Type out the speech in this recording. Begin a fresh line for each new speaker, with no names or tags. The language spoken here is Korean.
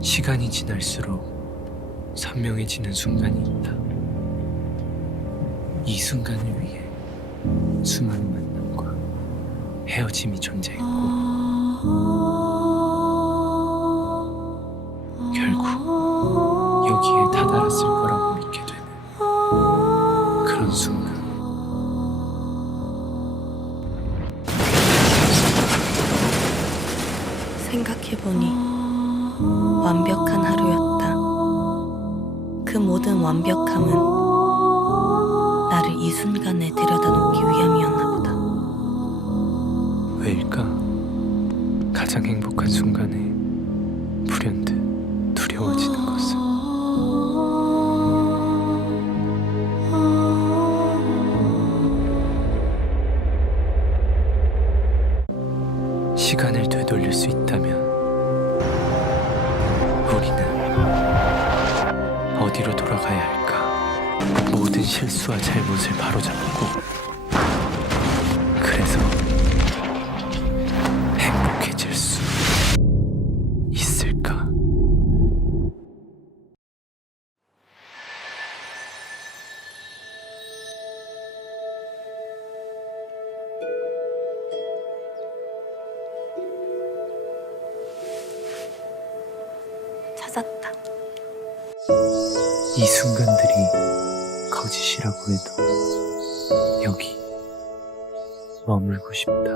시간이 지날수록 선명해지는 순간이 있다. 이 순간을 위해 수많은 만남과 헤어짐이 존재했고 결국 여기에 다다랐을 거라고 믿게 되는 그런 순간.
생각해보니 완벽한 하루였다. 그 모든 완벽함은 나를 이 순간에 데려다 놓기 위함이었나 보다.
왜일까? 가장 행복한 순간에 불현듯 두려워지는 것은 시간을 되돌릴 수 있다면 어디로 돌아가야 할까? 모든 실수와 잘못을 바로잡고 그래서 행복해질 수 있을까?
찾았다.
이 순간들이 거짓이라고 해도 여기 머물고 싶다.